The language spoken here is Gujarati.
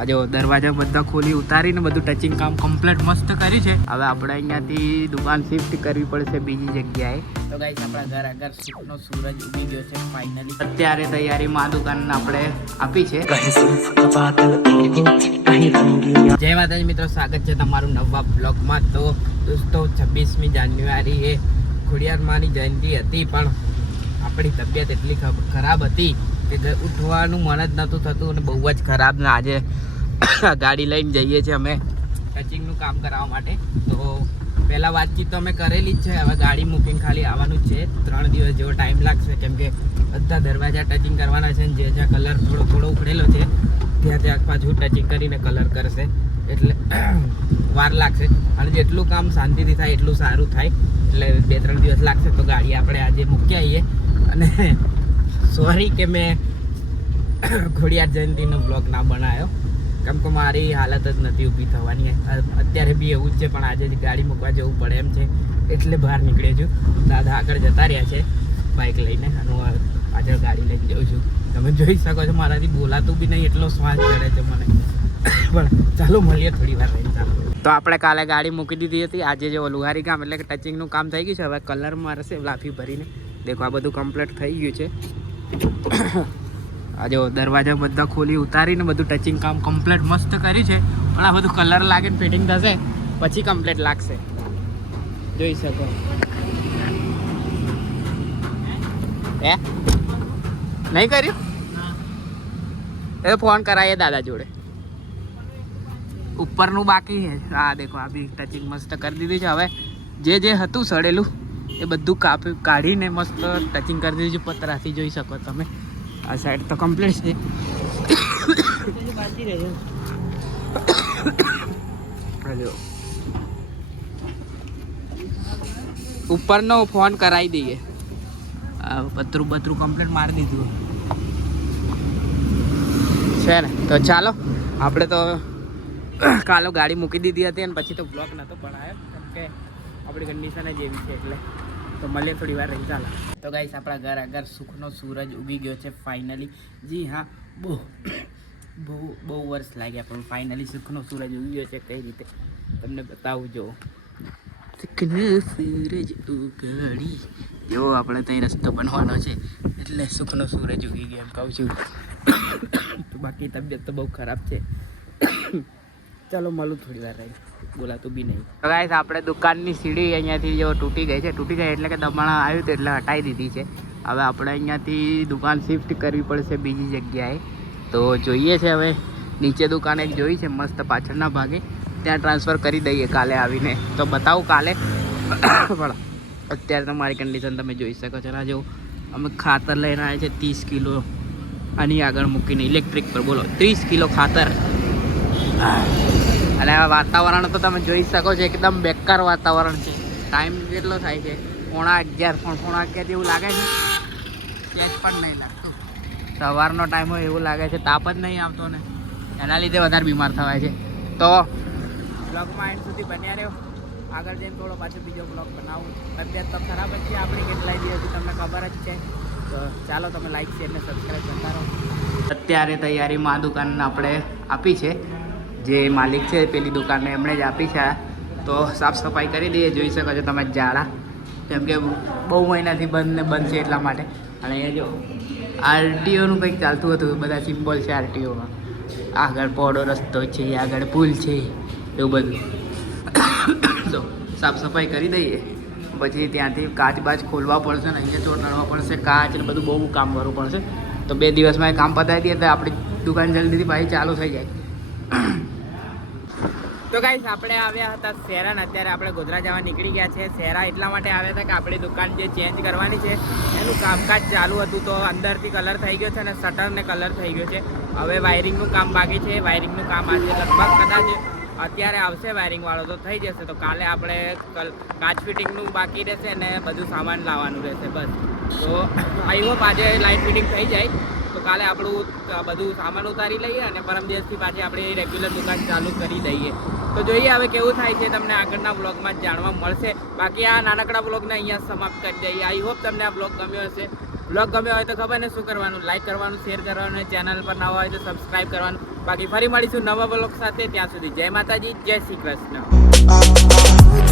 આ જો દરવાજા બધા ખોલી ઉતારીને બધું ટચિંગ કામ કમ્પ્લીટ મસ્ત કર્યું છે. હવે આપણે અહીંયાથી દુકાન શિફ્ટ કરવી પડશે બીજી જગ્યાએ. તો ગાઈસ આપણા ઘર આગળ સુખનો સૂરજ ઉગી ગયો છે ફાઇનલી. અત્યારે તૈયારીમાં દુકાન આપણે આપી છે. જય માતાજી મિત્રો, સ્વાગત છે તમારું નવા બ્લોગમાં. તો દોસ્તો 26મી જાન્યુઆરી એ ખોડિયારમાંની જયંતિ હતી, પણ આપણી તબિયત એટલી ખરાબ હતી કે ઉઠવાનું મન જ નહોતું થતું અને બહુ જ ખરાબ. ને આજે ગાડી લઈને જઈએ છીએ અમે ટચિંગનું કામ કરાવવા માટે. તો પહેલાં વાતચીત તો અમે કરેલી જ છે. હવે ગાડી મૂકીને ખાલી આવવાનું જ છે. 3 દિવસ જેવો ટાઈમ લાગશે, કેમ કે બધા દરવાજા ટચિંગ કરવાના છે. જે જ્યાં કલર થોડો ઉખડેલો છે ત્યાં પાછું ટચિંગ કરીને કલર કરશે, એટલે વાર લાગશે. અને જેટલું કામ શાંતિથી થાય એટલું સારું થાય, એટલે 2-3 દિવસ લાગશે. તો ગાડી આપણે આજે મૂકી આવીએ. અને સોરી કે મેં ખોડિયાર જયંતિનો બ્લોગ ના બનાવ્યો, કેમ કે મારી હાલત જ નથી ઊભી થવાની. અત્યારે બી એવું જ છે, પણ આજે ગાડી મૂકવા જવું પડે એમ છે, એટલે બહાર નીકળ્યો છું. દાદા આગળ જતા રહ્યા છે બાઇક લઈને, અને હું પાછળ ગાડી લઈને જાઉં છું. તમે જોઈ શકો છો મારાથી બોલાતું બી નહીં, એટલો શ્વાસ ચડે છે મને. પણ ચાલો મળીએ થોડી વાર રહીને. ચાલો. તો આપણે કાલે ગાડી મૂકી દીધી હતી. આજે જે લુહારી કામ એટલે કે ટચિંગનું કામ થઈ ગયું છે. હવે કલર મારશે લાફી ભરીને. દેખો આ બધું કમ્પ્લીટ થઈ ગયું છે. આ જો દરવાજા બધા ખોલી ઉતારીને બધું ટચિંગ કામ કમ્પ્લીટ મસ્ત કર્યું છે. પણ આ બધું કલર લાગે ને ફિટિંગ થશે પછી કમ્પ્લીટ લાગશે. જોઈ શકો. હે નહીં કર્યું? એ ફોન કરાવીએ દાદા જોડે. ઉપરનું બાકી છે. હા દેખો આ બી ટચિંગ મસ્ત કરી દીધું છે. હવે જે હતું સડેલું એ બધું કાઢીને મસ્ત ટચિંગ કરી દીધું છે પતરાથી. જોઈ શકો તમે. આ સાઈડ તો કમ્પ્લીટ છે. ઉપરનો ફોન કરાવી દઈએ. પતરું કમ્પ્લીટ મારી દીધું છે ને. તો ચાલો આપણે તો કાલો ગાડી મૂકી દીધી હતી અને પછી તો બ્લોગ નહોતો બનાવ્યો, કેમ કે આપણી કન્ડિશન જ એવી છે. એટલે તો મળીએ થોડી વાર રહી. ચાલો. તો ગાઈસ આપણા ઘર આગળ સુખનો સૂરજ ઉગી ગયો છે ફાઇનલી. જી હા, બહુ વર્ષ લાગ્યા, પણ ફાઇનલી સુખનો સૂરજ ઉગી ગયો છે. કઈ રીતે તમને બતાવું. જો સુખનો સૂરજ ઉગાડી જો આપણે ત્યાં રસ્તો બનવાનો છે, એટલે સુખનો સૂરજ ઉગી ગયો એમ કહું છું. તો બાકી તબિયત તો બહુ ખરાબ છે. ચાલો મળું થોડી વાર રહી, બોલાતું બી નહીં. તો ગાઈસ આપણે દુકાનની સીડી અહીંયાથી જો તૂટી ગઈ એટલે કે દબાણ આવ્યું હતું એટલે હટાવી દીધી છે. હવે આપણે અહીંયાથી દુકાન શિફ્ટ કરવી પડશે બીજી જગ્યાએ. તો જોઈએ છે હવે નીચે દુકાન એક જોઈ છે મસ્ત પાછળના ભાગે, ત્યાં ટ્રાન્સફર કરી દઈએ કાલે આવીને. તો બતાવું કાલે. પણ અત્યારે તો મારી કન્ડિશન તમે જોઈ શકો છો. જો અમે ખાતર લઈને આવ્યા છે 30 કિલો આની આગળ મૂકીને ઇલેક્ટ્રિક પર. બોલો 30 કિલો ખાતર. અને આ વાતાવરણ તો તમે જોઈ શકો છો, એકદમ બેકાર વાતાવરણ છે. ટાઈમ કેટલો થાય છે? 11:30 જેવું લાગે છે. સ્કેચ પણ નહીં લાગતું. સવારનો ટાઈમ હોય એવું લાગે છે. તાપ જ નહીં આવતો ને એના લીધે વધારે બીમાર થવાય છે. તો બ્લોગમાં એન્ડ સુધી બન્યા રહ્યો. આગળ જઈને થોડો પાછો બીજો બ્લોગ બનાવું. તબિયત તો ખરાબ જ છે આપણી કેટલાય દિવસથી, તમને ખબર જ છે. તો ચાલો તમે લાઈક શેર ને સબસ્ક્રાઈબ કરતા રહો. અત્યારે તૈયારીમાં આ દુકાન આપણે આપી છે. જે માલિક છે પેલી દુકાનને એમણે જ આપી છે. તો સાફ સફાઈ કરી દઈએ. જોઈ શકો છો તમે જાડા, કેમ કે બહુ મહિનાથી બંધ છે એટલા માટે. અને અહીંયા જો આરટીઓનું કંઈક ચાલતું હતું, બધા સિમ્બોલ છે આરટીઓમાં. આગળ પહોળો રસ્તો છે, આગળ પુલ છે, એવું બધું. તો સાફ સફાઈ કરી દઈએ. પછી ત્યાંથી કાચ બાચ ખોલવા પડશે ને અહીંયા ચોટાડવા પડશે કાચ ને બધું બહુ કામ કરવું પડશે. તો 2 દિવસમાં એ કામ પતાવી દઈએ તો આપણી દુકાન જલ્દીથી પાછી ચાલુ થઈ જાય. તો ગાઈસ આપણે આવ્યા હતા શહેરા, અત્યારે આપણે ગોધરા જવા નીકળી ગયા છે. શહેરા એટલા માટે આવ્યા હતા કે આપણી દુકાન જે ચેન્જ કરવાની છે એનું કામકાજ ચાલુ હતું. તો અંદરથી કલર થઈ ગયો છે અને શટરને કલર થઈ ગયો છે. હવે વાયરિંગનું કામ બાકી છે. વાયરિંગનું કામ આજે લગભગ કદાચ અત્યારે આવશે વાયરિંગવાળો, તો થઈ જશે. તો કાલે આપણે કાચ ફિટિંગનું બાકી રહેશે અને બધું સામાન લાવવાનું રહેશે બસ. તો આઈ હોપ આજે લાઇટ ફિટિંગ થઈ જાય તો કાલે આપણું બધું સામાન ઉતારી લઈએ અને પરમ દિવસથી પાછી આપણે રેગ્યુલર દુકાન ચાલુ કરી દઈએ. તો જોઈએ હવે કેવું થાય છે, તમને આગળના બ્લોગમાં જાણવા મળશે. બાકી આ નાનકડા બ્લોગને અહીંયા સમાપ્ત કરી દઈએ. આઈ હોપ તમને આ બ્લોગ ગમ્યો હશે. બ્લોગ ગમ્યો હોય તો ખબર ને શું કરવાનું, લાઈક કરવાનું, શેર કરવાનું, ચેનલ પર નવા હોય તો સબસ્ક્રાઇબ કરવાનું. બાકી ફરી મળીશું નવા બ્લોગ સાથે. ત્યાં સુધી જય માતાજી, જય શ્રી કૃષ્ણ.